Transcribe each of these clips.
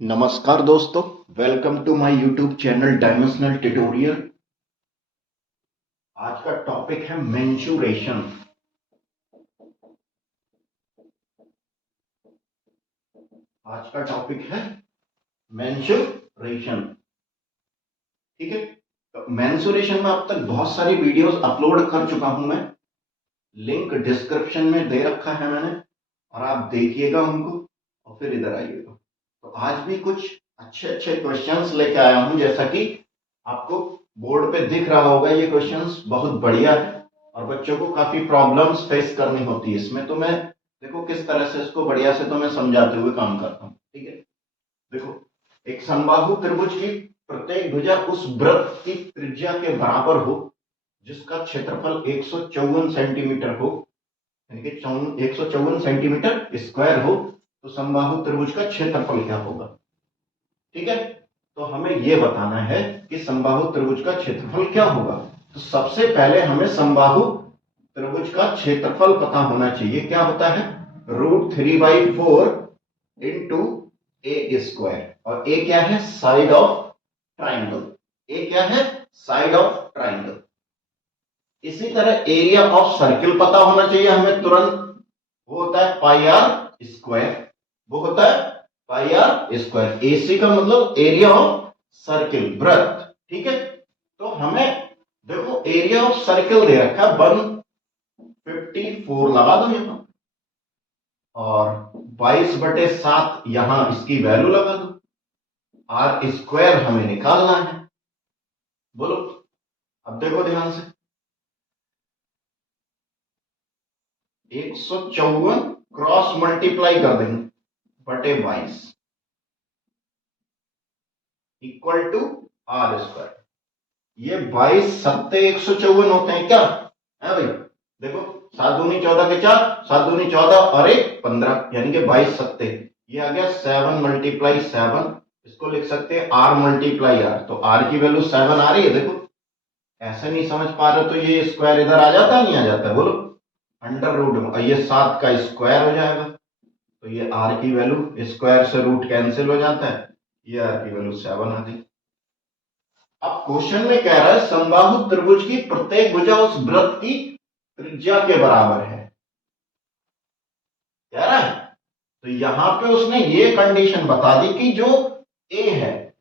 नमस्कार दोस्तों, welcome to my YouTube channel dimensional tutorial. आज का टॉपिक है मेंसुरेशन। आज का टॉपिक है मेंसुरेशन। ठीक है, तो मेंसुरेशन में अब तक बहुत सारी वीडियोस अपलोड कर चुका हूं मैं। लिंक डिस्क्रिप्शन में दे रखा है मैंने, और आप देखिएगा उनको और फिर इधर आइएगा। तो आज भी कुछ अच्छे अच्छे क्वेश्चंस लेके आया हूं। जैसा कि आपको बोर्ड पे दिख रहा होगा, ये क्वेश्चंस बहुत बढ़िया है और बच्चों को काफी प्रॉब्लम्स फेस करनी होती है इसमें। तो मैं देखो किस तरह से इसको बढ़िया से तो मैं समझाते हुए काम करता हूँ। ठीक है, देखो, एक समबाहु त्रिभुज की प्रत्येक भुजा उस वृत्त की त्रिज्या के बराबर हो जिसका क्षेत्रफल 154 सेंटीमीटर हो, यानी कि 154 सेंटीमीटर स्क्वायर हो, तो समबाहु त्रिभुज का क्षेत्रफल क्या होगा। ठीक है, तो हमें यह बताना है कि समबाहु त्रिभुज का क्षेत्रफल क्या होगा। तो सबसे पहले हमें समबाहु त्रिभुज का क्षेत्रफल पता होना चाहिए। क्या होता है? √3/4 इंटू ए स्क्वायर। और ए क्या है? Side of triangle. ए क्या है? Side of triangle. इसी तरह एरिया ऑफ सर्किल पता होना चाहिए हमें तुरंत। वो होता है पाई आर स्क्वायर। वो होता है पाई आर स्क्वायर। एसी का मतलब एरिया ऑफ सर्किल, वृत्त। ठीक है, तो हमें देखो एरिया ऑफ सर्किल दे रखा है 154 लगा दो यहां, और 22/7 यहां इसकी वैल्यू लगा दो। आर स्क्वायर हमें निकालना है। बोलो, अब देखो ध्यान से, 154 क्रॉस मल्टीप्लाई कर देंगे बटे 22 इक्वल टू आर स्क्वायर। ये 22 सत्ते 154 होते हैं क्या है भाई? देखो, 7 दूनी 14 के 4, 7 दूनी 14 और 1 15, यानी कि 22 सत्ते। ये आ गया 7 मल्टीप्लाई 7। इसको लिख सकते हैं आर मल्टीप्लाई आर। तो आर की वैल्यू 7 आ रही है। देखो, ऐसे नहीं समझ पा रहे तो ये स्क्वायर इधर आ जाता, नहीं आ जाता? बोलो, अंडर रूट में ये 7 का स्क्वायर हो जाएगा। तो ये आर की वैल्यू, स्क्वायर से रूट कैंसिल हो जाता है, ये आर की वैल्यू 7 आ गई। अब क्वेश्चन में कह रहा है समबाहु त्रिभुज की प्रत्येक भुजा उस वृत्त की त्रिज्या के बराबर है, कह रहा है। तो यहां पे उसने ये कंडीशन बता दी कि जो ए है,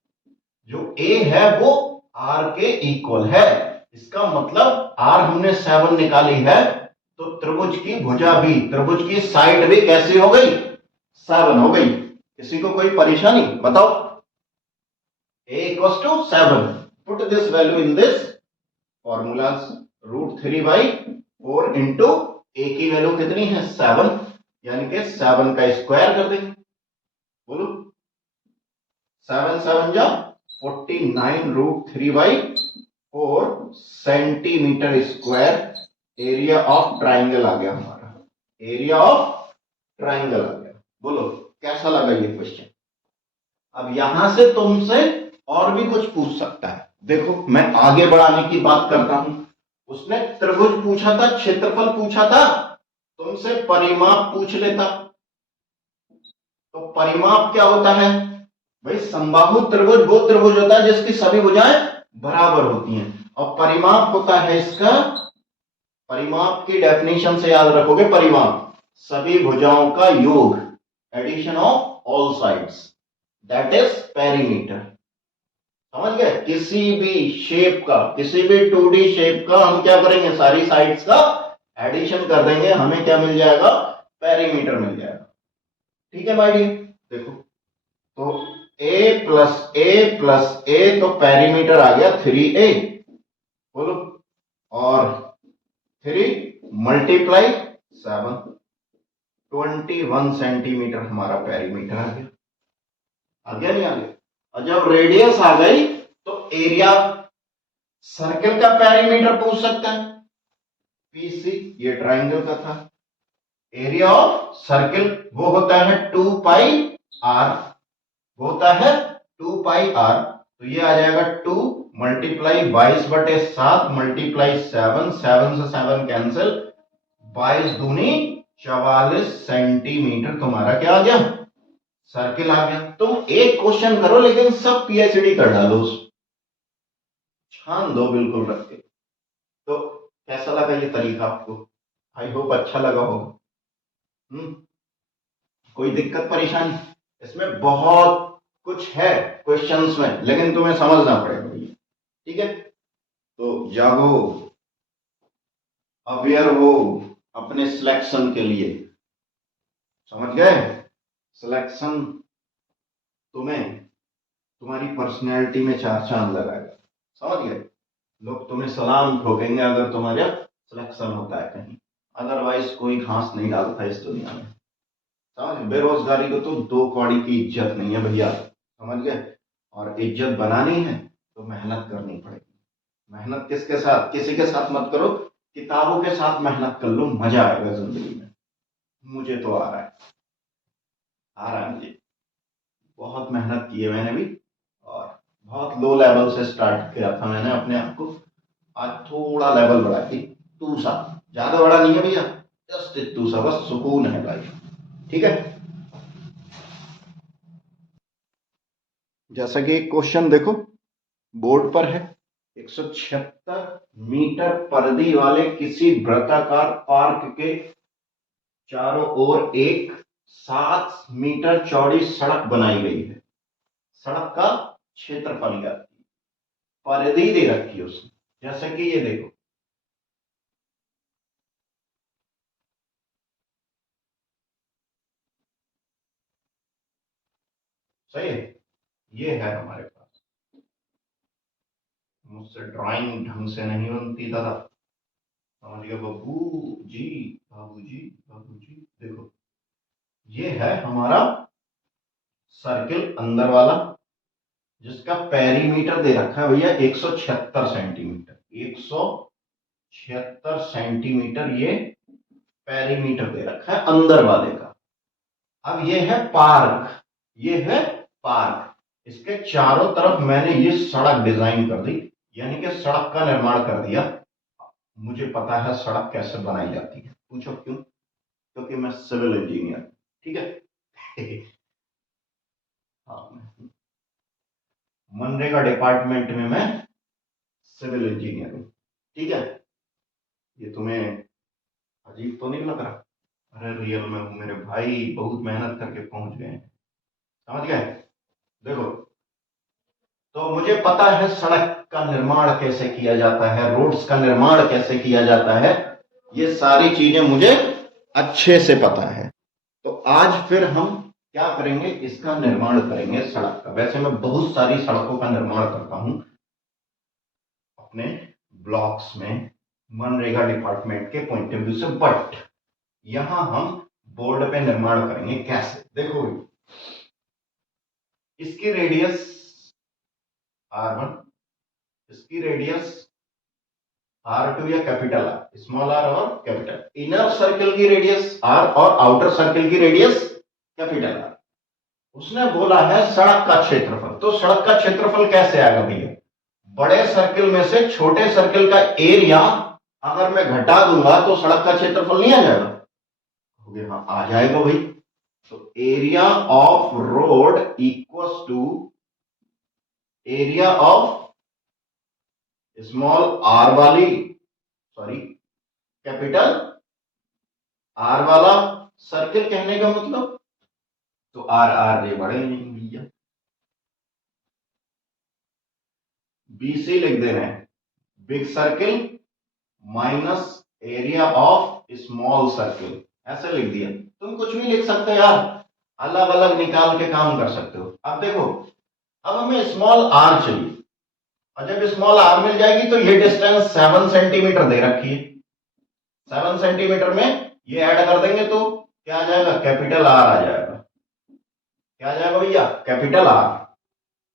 जो ए है वो आर के इक्वल है। इसका मतलब आर हमने 7 निकाली है, तो त्रिभुज की भुजा भी, त्रिभुज की साइड भी कैसी हो गई? 7 हो गई। किसी को कोई परेशानी? बताओ। a equals to 7. Put this value in this formulas. √3/4 into ए की वैल्यू कितनी है? 7, यानी कि 7 का स्क्वायर कर देंगे। बोलो, 7 7 जा 49 √3/4 centimetre square. Area of triangle आ गया हमारा, एरिया ऑफ ट्राइंगल आ गया। बोलो, कैसा लगा ये क्वेश्चन? अब यहां से तुमसे और भी कुछ पूछ सकता है। देखो, मैं आगे बढ़ाने की बात करता हूं। उसने त्रिभुज पूछा था, क्षेत्रफल पूछा था, तुमसे परिमाप पूछ लेता। तो परिमाप क्या होता है भाई? समबाहु त्रिभुज वो त्रिभुज होता है जिसकी सभी भुजाएं बराबर होती हैं। और परिमाप होता है इसका, परिमाप की डेफिनेशन से याद रखोगे, परिमाप सभी भुजाओं का योग, addition of all sides, that is perimeter. समझ गए? किसी भी शेप का, किसी भी 2D शेप का हम क्या करेंगे? सारी साइड्स का एडिशन कर देंगे, हमें क्या मिल जाएगा? पेरीमीटर मिल जाएगा। ठीक है भाई? देखो, तो a प्लस ए प्लस ए, तो पेरीमीटर आ गया 3a। बोलो, और 3 मल्टीप्लाई 7, 21 सेंटीमीटर हमारा पेरीमीटर आ गया। आ गया नहीं आ गया? और जब रेडियस आ गई तो एरिया सर्किल का पेरीमीटर पूछ सकता है। पीसी ये ट्राइंगल का था। एरिया ऑफ सर्किल वो होता है 2πr, वो होता है 2πr। तो ये आ जाएगा 2 मल्टीप्लाई 22/7 मल्टीप्लाई 7, 7 से 7 कैंसिल, 22 दूनी 44 सेंटीमीटर तुम्हारा क्या आ गया? सर्किल आ गया। तुम एक क्वेश्चन करो लेकिन सब पीएचडी कर डालो, छान दो बिल्कुल रख के। तो कैसा लगा ये तरीका आपको? आई होप अच्छा लगा होगा। कोई दिक्कत परेशानी? इसमें बहुत कुछ है क्वेश्चंस में, लेकिन तुम्हें समझना पड़ेगा भैया, ठीक है? तो जागो, अवेयर हो अपने सिलेक्शन के लिए, समझ गए? सिलेक्शन तुम्हें तुम्हारी पर्सनैलिटी में चार चांद लगाएगा, समझ गए? लोग तुम्हें सलाम ठोकेंगे अगर तुम्हारा सिलेक्शन होता है कहीं, अदरवाइज कोई घास नहीं डालता इस दुनिया में, समझ? बेरोजगारी को तो दो कौड़ी की इज्जत नहीं है भैया, समझ गए? और इज्जत बनानी है तो मेहनत करनी पड़ेगी। मेहनत किसके साथ? किसी के साथ मत करो, किताबों के साथ मेहनत कर लो, मजा आएगा जिंदगी में। मुझे तो आ रहा है, आ रहा है मुझे। बहुत मेहनत की है मैंने भी, और बहुत लो लेवल से स्टार्ट किया था मैंने अपने आप को। आज थोड़ा लेवल बढ़ा के, तू सा ज्यादा बड़ा नहीं है भैया, जस्ट तू सा, बस सुकून है लाइफ, ठीक है? जैसा कि क्वेश्चन देखो बोर्ड पर है, 176 मीटर परिधि वाले किसी वृत्ताकार पार्क के चारों ओर एक 7 मीटर चौड़ी सड़क बनाई गई है। सड़क का क्षेत्रफल क्या, परिधि दे रखी है उसने, जैसे कि ये देखो, सही है? ये है हमारे पास। मुझसे ड्राइंग ढंग से नहीं बनती दादा, समझ गए बब्बू जी? बाबू जी, बाबू जी, देखो ये है हमारा सर्किल अंदर वाला, जिसका पेरीमीटर दे रखा है भैया 176 सेंटीमीटर। 176 सेंटीमीटर ये पेरीमीटर दे रखा है अंदर वाले का। अब ये है पार्क, ये है पार्क, इसके चारों तरफ मैंने ये सड़क डिजाइन कर दी, यानी कि सड़क का निर्माण कर दिया। मुझे पता है सड़क कैसे बनाई जाती है, पूछो क्यों? क्योंकि मैं सिविल इंजीनियर, ठीक है? हाँ, मनरेगा डिपार्टमेंट में मैं सिविल इंजीनियर हूं, ठीक है? ये तुम्हें अजीब तो नहीं लग रहा? अरे रियल में हूं मेरे भाई, बहुत मेहनत करके पहुंच गए हैं, समझ गए? देखो, तो मुझे पता है सड़क का निर्माण कैसे किया जाता है, रोड्स का निर्माण कैसे किया जाता है, ये सारी चीजें मुझे अच्छे से पता है। तो आज फिर हम क्या करेंगे, इसका निर्माण करेंगे सड़क का। वैसे मैं बहुत सारी सड़कों का निर्माण करता हूं अपने ब्लॉक्स में, मनरेगा डिपार्टमेंट के पॉइंट ऑफ व्यू से, बट यहां हम बोर्ड पे निर्माण करेंगे कैसे? देखो, इसकी रेडियस R1, इसकी रेडियस R2 या कैपिटल आर, स्मॉल आर और कैपिटल, इनर सर्कल की रेडियस R और आउटर सर्कल की रेडियस कैपिटल आर। उसने बोला है सड़क का क्षेत्रफल, तो सड़क का क्षेत्रफल कैसे आएगा भैया? बड़े सर्कल में से छोटे सर्कल का एरिया अगर मैं घटा दूंगा तो सड़क का क्षेत्रफल नहीं आ जाएगा? हाँ, आ जाएगा भाई। तो area of road equals to area of small R वाली, सॉरी कैपिटल आर वाला सर्किल, कहने का मतलब तो आर आर रे बड़े नहीं भैया, बीसी लिख दे रहे हैं, big circle minus area of small circle, ऐसे लिख दिया। तुम कुछ भी लिख सकते हो यार, अलग अलग निकाल के काम कर सकते हो। अब देखो, अब हमें स्मॉल आर चाहिए, और जब स्मॉल आर मिल जाएगी तो ये डिस्टेंस 7 सेंटीमीटर दे रखी है, 7 सेंटीमीटर में ये ऐड कर देंगे तो क्या आ जाएगा? कैपिटल आर आ जाएगा। क्या आ जाएगा भैया? Capital R.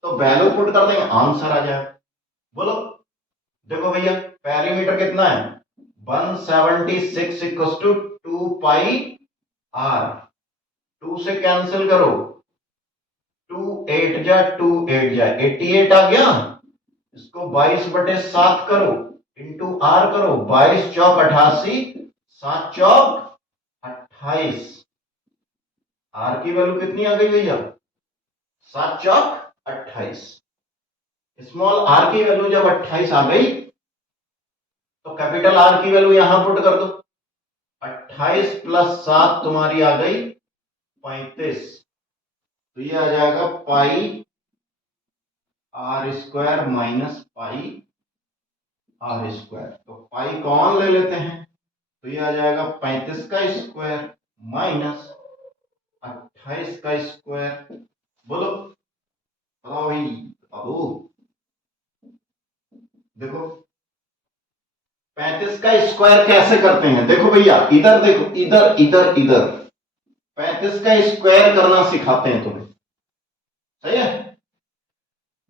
तो वैल्यू पुट कर देंगे, आंसर आ जाएगा। बोलो, देखो भैया पेरीमीटर कितना है? 176 इक्वल्स टू 2 पाई आर, 2 से कैंसिल करो, 2 8 जा 2 8 जा 88 आ गया। इसको 22/7 करो, इंटू आर करो, 22 चौक 88, 7 चौक 28, आर की वैल्यू कितनी आ गई भैया? 7 चौक 28। स्मॉल आर की वैल्यू जब 28 आ गई तो कैपिटल आर की वैल्यू यहां पुट कर दो। 28 प्लस 7 तुम्हारी आ गई 35। तो ये आ जाएगा pi r square minus pi r square. तो पाई कॉमन ले लेते हैं तो ये आ जाएगा 35 का स्क्वायर माइनस 28 का स्क्वायर। बोलो बताओ भाई, बाबू देखो 35 का स्क्वायर कैसे करते हैं? देखो भैया इधर देखो, इधर इधर इधर 35 का स्क्वायर करना सिखाते हैं तुम्हें, सही है?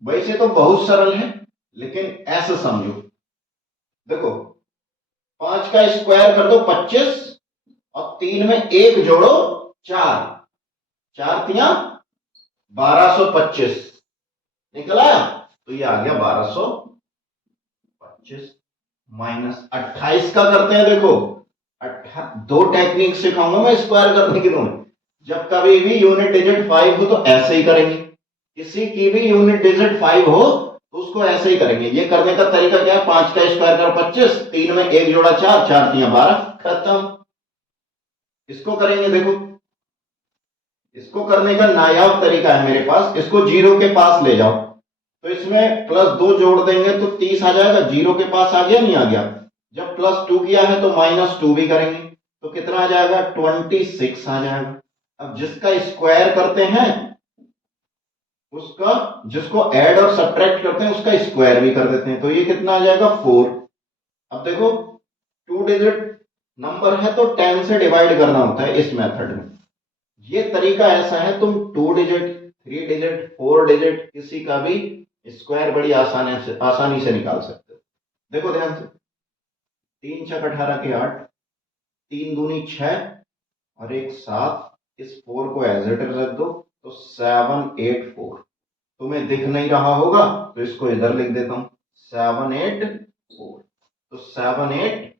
वैसे तो बहुत सरल है लेकिन ऐसे समझो, देखो 5 का स्क्वायर कर दो 25 और 3 में 1 जोड़ो 4, 4 तिया 1225 निकल आया। तो ये आ गया 1225 माइनस 28 का करते हैं। देखो दो टेक्निक सिखाऊंगा मैं स्क्वायर करने की तुम्हें। जब कभी भी यूनिट डिजिट 5 हो तो ऐसे ही करेंगे, किसी की भी यूनिट डिजिट 5 हो तो उसको ऐसे ही करेंगे। ये करने का तरीका क्या है? 5 का स्क्वायर कर 25, 3 में 1 जोड़ा 4, 4 तिया 12, खत्म। इसको करेंगे, देखो इसको करने का नायाब तरीका है मेरे पास। इसको जीरो के पास ले जाओ तो इसमें +2 जोड़ देंगे तो 30 आ जाएगा। जीरो के पास आ गया, नहीं आ गया? जब +2 किया है तो -2 भी करेंगे तो कितना आ जाएगा? 26 आ जाएगा। अब जिसका स्क्वायर करते हैं उसका, जिसको ऐड और सब्ट्रैक्ट करते हैं उसका स्क्वायर भी कर देते हैं तो ये कितना आ जाएगा? 4। अब देखो 2 डिजिट नंबर है तो 10 से डिवाइड करना होता है इस मेथड में। ये तरीका ऐसा है, तुम 2 डिजिट 3 डिजिट 4 डिजिट किसी का भी स्क्वायर बड़ी आसानी से निकाल सकते हो। देखो ध्यान से, 3 छक 18 के 8, 3 दूनी 6 और 1 7। इस 4 को एज इट इज रख दो तो 784। तुम्हें दिख नहीं रहा होगा तो इसको इधर लिख देता हूं 784। तो 784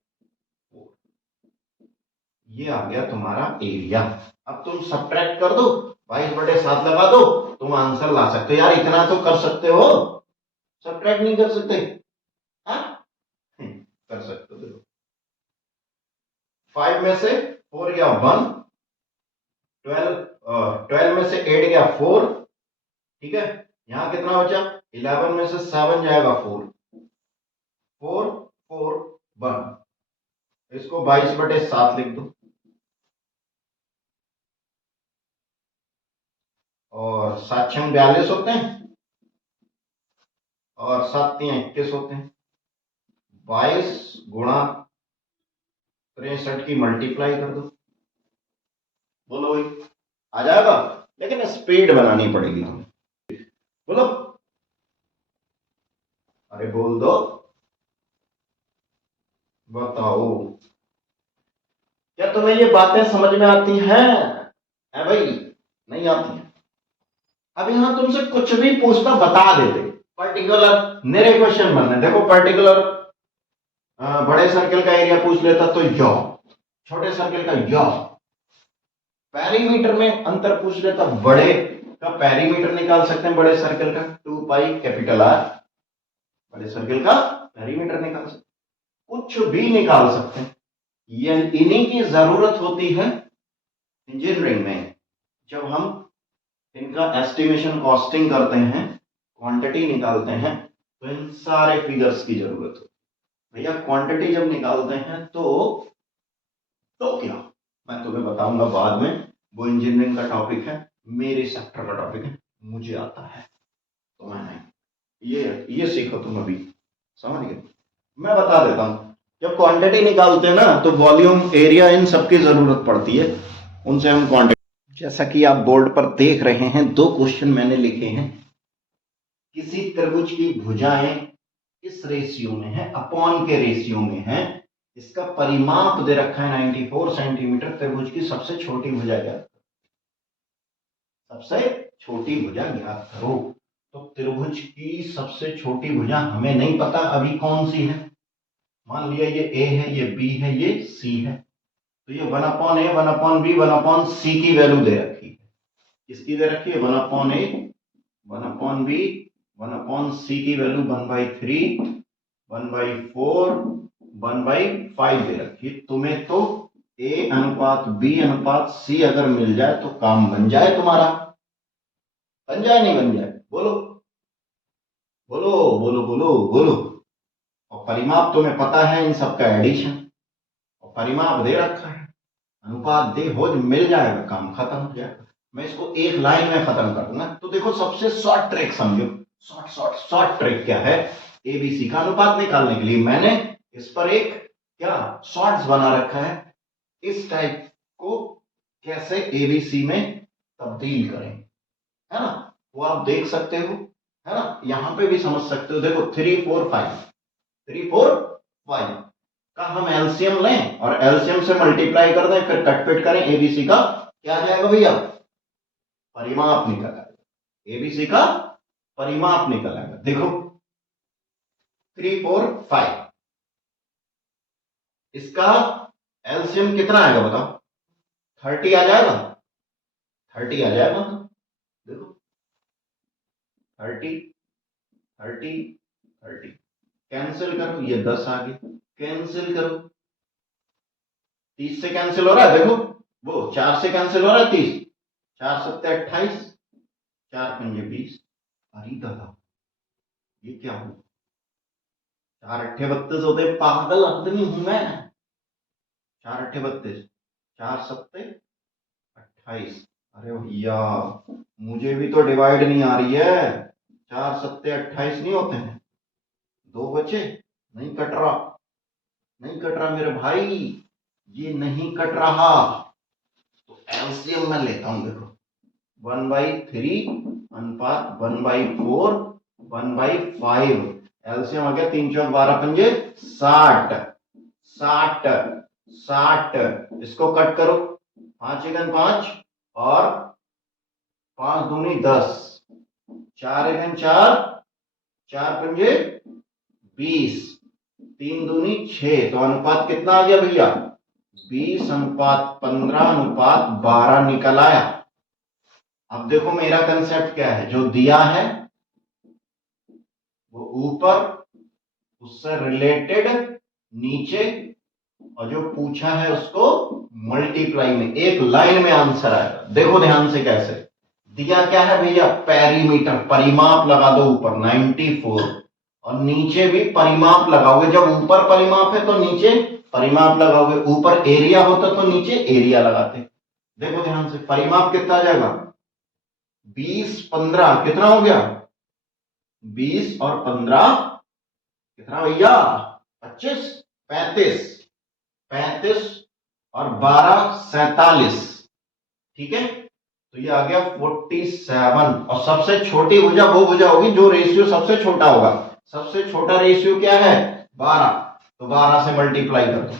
ये आ गया तुम्हारा एरिया। अब तुम सब्ट्रैक्ट कर दो, 22/7 लगा दो, तुम आंसर ला सकते हो। यार इतना तो कर सकते हो, सब्ट्रैक्ट नहीं कर सकते? हाँ कर सकते हो। देखो 5 में से 4 गया 1, 12 में से 8 गया 4, ठीक है? यहां कितना बचा? 11 में से 7 जाएगा 4, 4 4 1। इसको 22/7 लिख दो और 7 6 42 होते हैं और 7 3 21 होते हैं। 22 गुणा 63 की मल्टीप्लाई कर दो। बोलो भाई आ जाएगा, लेकिन स्पीड बनानी पड़ेगी तुम्हें। बोलो, अरे बोल दो, बताओ क्या तुम्हें ये बातें समझ में आती हैं? है भाई? नहीं आती है? अब यहां तुमसे कुछ भी पूछता बता देते, पर्टिकुलर मेरे क्वेश्चन बनने। देखो पर्टिकुलर बड़े सर्कल का एरिया पूछ लेता तो यो, छोटे सर्कल का यो, पेरीमीटर में अंतर पूछ लेता, बड़े का पेरीमीटर निकाल सकते हैं बड़े सर्कल का 2 पाई कैपिटल आर, बड़े सर्कल का पेरीमीटर निकाल सकते, कुछ भी निकाल सकते हैं। ये इन्हीं की जरूरत होती है इंजीनियरिंग में। जब हम इनका एस्टिमेशन कॉस्टिंग करते हैं, क्वांटिटी निकालते हैं, तो इन सारे फिगर्स की जरूरत होती है। भैया क्वांटिटी जब निकालते हैं तो क्या, मैं तुम्हें बताऊंगा बाद में। वो इंजीनियरिंग का टॉपिक है, मेरे सेक्टर का टॉपिक है, मुझे आता है तुम्हें नहीं। ये सीखो तुम अभी, समझ गए? मैं बता देता हूं, जब क्वांटिटी निकालते हैं ना तो वॉल्यूम एरिया इन सबकी जरूरत पड़ती है, उनसे हम क्वांटिटी। जैसा कि आप बोर्ड पर देख रहे हैं 2 क्वेश्चन मैंने लिखे हैं। किसी त्रिभुज की भुजाएं इस रेशियो में है, अपॉन के रेशियो में है, इसका परिमाप दे रखा है 94 सेंटीमीटर। त्रिभुज की सबसे छोटी भुजा ज्ञात, सबसे छोटी भुजा ज्ञात करो। तो त्रिभुज की सबसे छोटी भुजा हमें नहीं पता अभी कौन सी है। मान लिया ये ए है, ये बी है, ये सी है। तो ये 1/a 1/b 1/c की वैल्यू दे रखी है। किसकी दे रखी है? 1/a 1/b 1/c की वैल्यू 1/3 1/4 1/5 दे रखी है। तुम्हें तो A अनुपात B अनुपात C अगर मिल जाए तो काम बन जाए तुम्हारा। बन जाए नहीं बन जाए? बोलो बोलो बोलो बोलो बोलो। और परिमाप तुम्हें पता है इन सबका एडिशन, और परिमाप दे रखा है, अनुपात दे हो मिल जाएगा, काम खत्म हो जाएगा। मैं इसको एक लाइन में खत्म कर दूंगा। तो देखो सबसे शॉर्ट ट्रिक समझो। शॉर्ट ट्रिक क्या है? एबीसी का अनुपात निकालने के लिए मैंने इस पर एक क्या शॉर्ट्स बना रखा है। इस टाइप को कैसे एबीसी में तब्दील करें, है ना, वो आप देख सकते हो, है ना। यहां पे भी समझ सकते हो। देखो 3 4 5 का हम एलसीएम लें और एलसीएम से मल्टीप्लाई कर दें, फिर कट पिट करें, एबीसी का क्या आ जाएगा भैया? परिमाप निकल आएगा। एबीसी का परिमाप निकल आएगा। देखो 3 4 5 इसका एलसीएम कितना आएगा बताओ? 30 आ जाएगा। 30 आ जाएगा। देखो 30 30 30 कैंसिल करो, ये 10 आ गया। कैंसिल करो, 30 से कैंसिल हो रहा है। देखो वो 4 से कैंसिल हो रहा है। 30 4 7 28 4 पंजे 20। अरे दादा ये क्या हो? 4 अट्ठे 32 होते। पागल आदमी हूं मैं। 4 अट्ठे 32 4 7 28। अरे भैया मुझे भी तो डिवाइड नहीं आ रही है। 4 7 28 नहीं होते हैं। 2 बचे, नहीं कट रहा, नहीं कट रहा मेरे भाई, ये नहीं कट रहा। तो एलसीएम में लेता हूं। देखो 1/3 अनुपात 1/4 1/5। एलसीएम आ गया 3 चौक 12 पंजे 60 60 60। इसको कट करो, 5 एकन 5 और 5 दूनी 10, 4 एकन 4 4 पंजे 20, 3 दूनी 6। तो अनुपात कितना आ गया भैया? 20 अनुपात 15 अनुपात 12 निकल आया। अब देखो मेरा कंसेप्ट क्या है। जो दिया है वो ऊपर, उससे रिलेटेड नीचे, और जो पूछा है उसको मल्टीप्लाई में, एक लाइन में आंसर आएगा। देखो ध्यान से कैसे दिया क्या है भैया? पेरीमीटर, परिमाप लगा दो ऊपर 94, और नीचे भी परिमाप लगाओगे। जब ऊपर परिमाप है तो नीचे परिमाप लगाओगे, ऊपर एरिया होता तो नीचे एरिया लगाते। देखो ध्यान से परिमाप कितना आ जाएगा? 20 15 कितना हो गया? 20 और 15 कितना भैया? 25 35 35 और 12 47। ठीक है, तो ये आ गया 47। और सबसे छोटी भुजा वो भुजा होगी जो रेशियो सबसे छोटा होगा। सबसे छोटा रेशियो क्या है? 12। तो 12 से मल्टीप्लाई कर दो।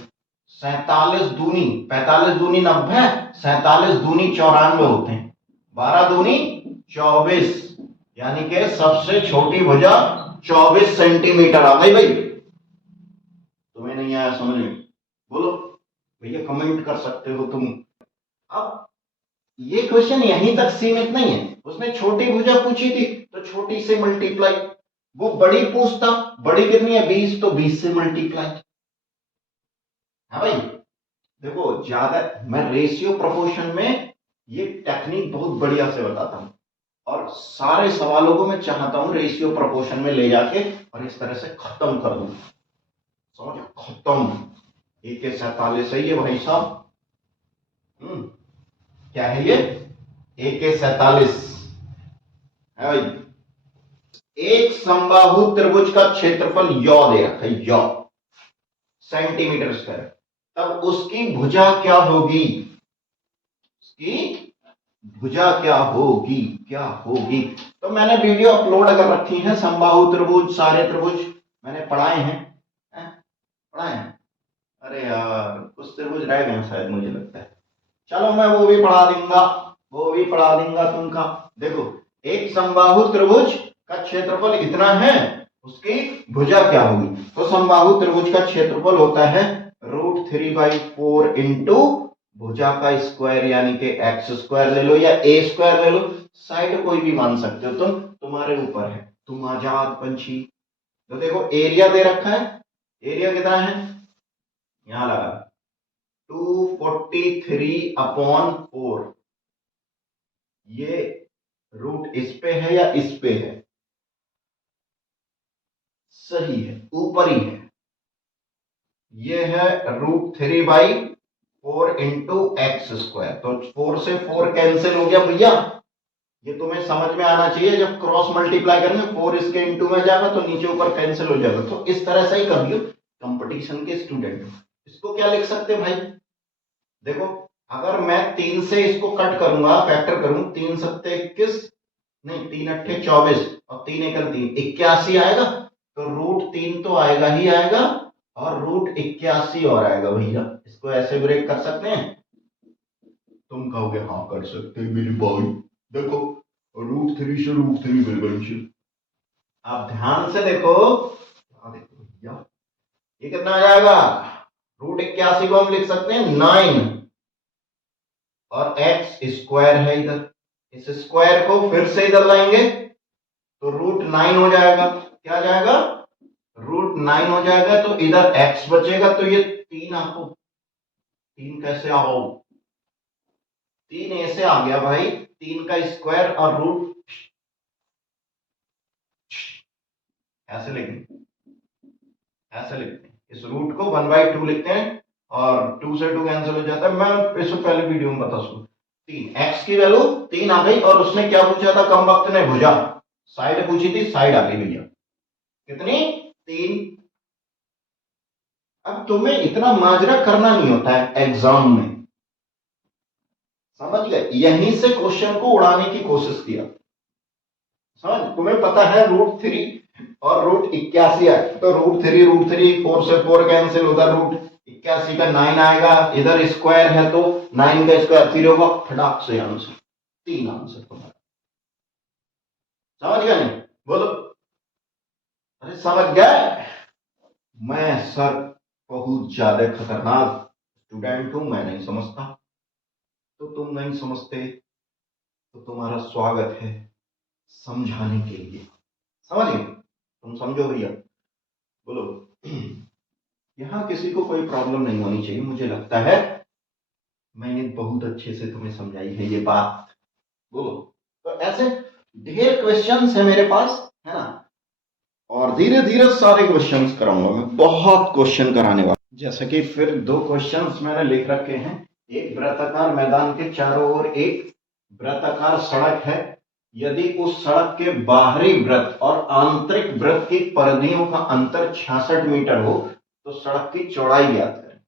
47 दूनी 45 दूनी 90, 47 दूनी 94 होते हैं। 12 दूनी 24, यानी कि सबसे छोटी भुजा 24 सेंटीमीटर आ गई भाई। तुम्हें नहीं आया समझ में? बोलो भैया, कमेंट कर सकते हो तुम। अब ये क्वेश्चन यहीं तक सीमित नहीं है। उसने छोटी भुजा पूछी थी तो छोटी से मल्टीप्लाई। वो बड़ी पूछता, बड़ी कितनी है? 20, तो 20 से मल्टीप्लाई। हाँ भाई देखो, ज्यादा मैं रेशियो प्रोपोर्शन में ये टेक्निक बहुत बढ़िया से बताता हूं, और सारे सवालों को मैं चाहता हूं रेशियो प्रोपोर्शन में ले जाके और इस तरह से खत्म कर दूं। समझ? खत्म। 1/47 सही है भाई साहब। क्या है ये? 1/47 है भाई। एक समबाहु त्रिभुज का क्षेत्रफल यौ दे रखा है, यौ सेंटीमीटर स्क्वायर। तब उसकी भुजा क्या होगी? उसकी भुजा क्या होगी? क्या होगी? तो मैंने वीडियो अपलोड कर रखी है। समबाहु त्रिभुज, सारे त्रिभुज मैंने पढ़ाए हैं, पढ़ाए हैं। अरे यार कुछ त्रिभुज रह गए शायद, मुझे लगता है। चलो मैं वो भी पढ़ा दूंगा, वो भी पढ़ा दूंगा तुमका। देखो एक समबाहु त्रिभुज का क्षेत्रफल इतना है, उसकी भुजा क्या होगी? तो समबाहु त्रिभुज का क्षेत्रफल होता है √3/4 इंटू भुजा का स्क्वायर यानी कि एक्स स्क्वायर ले लो या ए स्क्वायर ले लो, साइड कोई भी मान सकते हो तुम, तुम्हारे ऊपर है, तुम आजाद पंछी। तो देखो एरिया दे रखा है, एरिया कितना है, यहां लगा 243/4, ये रूट इस पे है या इस पे है, सही है, ऊपर ही है। ये है √3/4 इंटू एक्स स्क्वायर, तो 4 से 4 कैंसिल हो गया भैया। ये तुम्हें समझ में आना चाहिए, जब क्रॉस मल्टीप्लाई करेंगे 4 इसके इंटू में जाएगा तो नीचे ऊपर कैंसिल हो जाएगा, तो इस तरह से ही कर दियो कंपटीशन के स्टूडेंट। इसको क्या लिख सकते भाई, देखो अगर मैं 3 से इसको कट करूंगा, फैक्टर करूं, 3 सत्ते 21, नहीं 3 अट्ठे 24 और 3 एकम 3 81 आएगा, तो √3 तो आएगा ही आएगा और √81 और आएगा भैया। इसको ऐसे ब्रेक कर सकते हैं, तुम कहोगे हाँ कर सकते हैं मेरे भाई, देखो √3 से √3 बिल्कुल। आप ध्यान से देखो, देखो भैया ये कितना आ जाएगा, √81 को हम लिख सकते हैं 9 और एक्स स्क्वायर है इधर, इस स्क्वायर को फिर से इधर लाएंगे तो √9 हो जाएगा, क्या जाएगा, √9 हो जाएगा, तो इधर x बचेगा, तो ये 3 आपको 3 कैसे आओ, 3 ऐसे आ गया भाई, 3 का स्क्वायर और रूट ऐसे लिखते ऐसे लिखते हैं, इस रूट को 1/2 लिखते हैं और 2 से 2 कैंसिल हो जाता है। मैं इससे पहले वीडियो में बता सकूं, 3 x की वैल्यू 3 आ गई और उसने क्या पूछा था कम वक्त ने, भुजा, साइड पूछी थी, साइड आ गई भैया, कितनी, 3। अब तुम्हें इतना माजरा करना नहीं होता है एग्जाम में, समझ गए, यहीं से क्वेश्चन को उड़ाने की कोशिश किया, समझ, तुम्हें पता है √3 और √81 है, तो √3 4 से 4 कैंसिल, उधर √81 का 9 आएगा, इधर स्क्वायर है तो 9 का स्क्वायर 3 होगा, फटाक से आंसर, 3 आंसर तुम्हारा, समझ गए नहीं, बोलो, अरे समझ गए, मैं सर बहुत ज्यादा खतरनाक स्टूडेंट हूं, मैं नहीं समझता, तो तुम नहीं समझते तो तुम्हारा स्वागत है समझाने के लिए, समझ गए, तुम समझो भैया, बोलो। यहां किसी को कोई प्रॉब्लम नहीं होनी चाहिए, मुझे लगता है मैंने बहुत अच्छे से तुम्हें समझाई है ये बात, बोलो। तो ऐसे ढेर क्वेश्चंस है मेरे पास, है ना, और धीरे धीरे सारे क्वेश्चंस कराऊंगा मैं, बहुत क्वेश्चन कराने वाला, जैसे कि फिर 2 क्वेश्चंस मैंने लिख रखे हैं, एक वृत्ताकार मैदान के चारों ओर एक वृत्ताकार सड़क है, यदि उस सड़क के बाहरी वृत्त और आंतरिक वृत्त की परिधियों का अंतर 66 मीटर हो तो सड़क की चौड़ाई ज्ञात करें,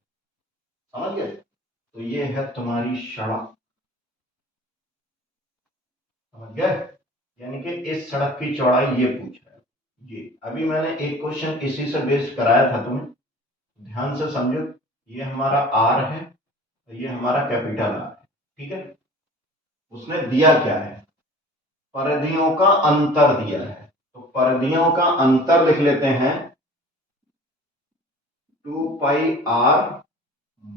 समझ गए, तो ये है तुम्हारी सड़क, समझ गए, यानी कि इस सड़क की चौड़ाई ये पूछ रहा है, ये अभी मैंने एक क्वेश्चन इसी से बेस्ड कराया था तुम्हें, ध्यान से समझो, ये हमारा आर है, ये हमारा कैपिटल आर है, ठीक है, उसने दिया क्या है, परिधियों का अंतर दिया है, तो परिधियों का अंतर लिख लेते हैं 2πr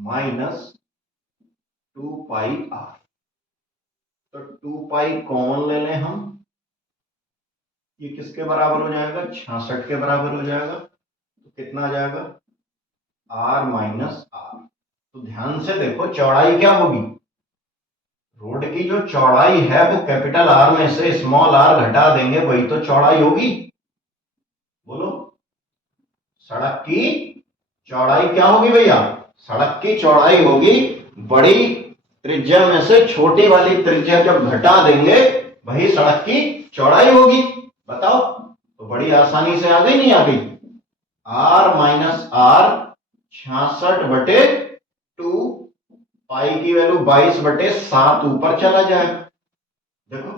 माइनस 2πr, तो 2π कॉमन ले लें हम, ये किसके बराबर हो जाएगा, 66 के बराबर हो जाएगा, तो कितना आ जाएगा, r माइनस r, तो ध्यान से देखो चौड़ाई क्या होगी, रोड की जो चौड़ाई है वो कैपिटल आर में से स्मॉल आर घटा देंगे, वही तो चौड़ाई होगी, बोलो, सड़क की चौड़ाई क्या होगी भैया, सड़क की चौड़ाई होगी बड़ी त्रिज्या में से छोटी वाली त्रिज्या जब घटा देंगे वही सड़क की चौड़ाई होगी, बताओ, तो बड़ी आसानी से आ गई, नहीं आ गई, r माइनस r 66/2, पाई की वैल्यू 22/7 ऊपर चला जाएगा, देखो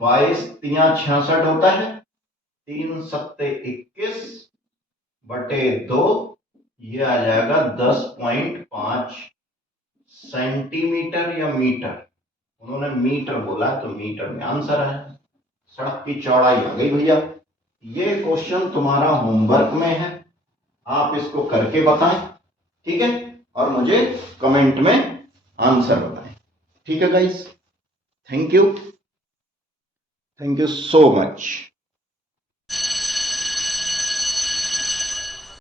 22 × 66 होता है, 3 सत्ते 21/2, ये आ जाएगा 10.5 सेंटीमीटर या मीटर, उन्होंने मीटर बोला तो मीटर में आंसर है, सड़क की चौड़ाई आ गई भैया। ये क्वेश्चन तुम्हारा होमवर्क में है, आप इसको करके बताएं, ठीक है, और मुझे कमेंट में आंसर बताएं। ठीक है guys, thank you so much.